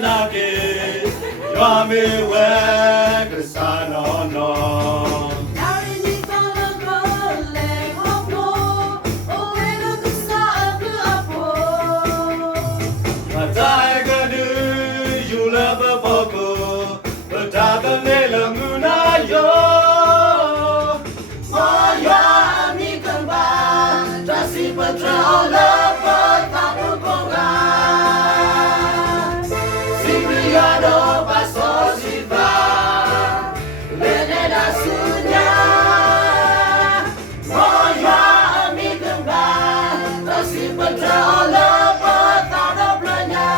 nake Yami we Krisano no Mataiga you love a boko But I don't need a munayo Maya mi kamba Tasi patra love Sibriado paso siva Venera sunya Moya amigamba Tasi patra ola patado planya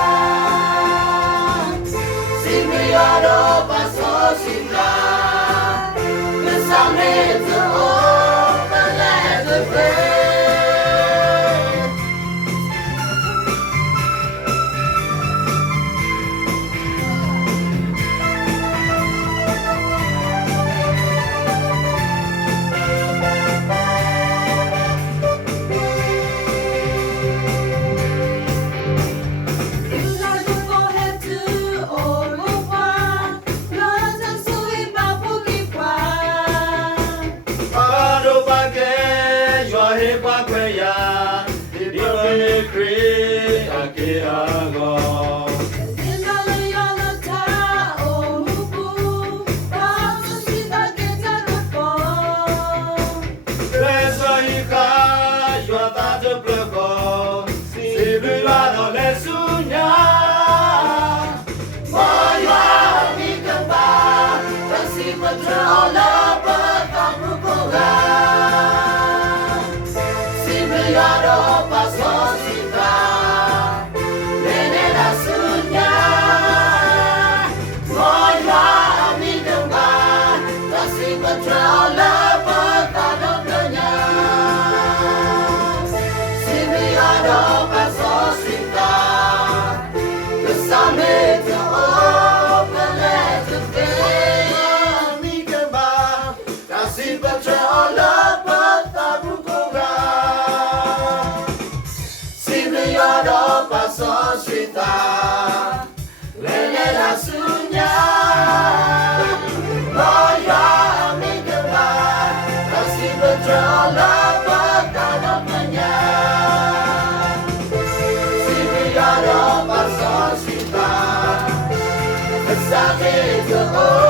Sibriado paso siva Kesame to open let the play Oh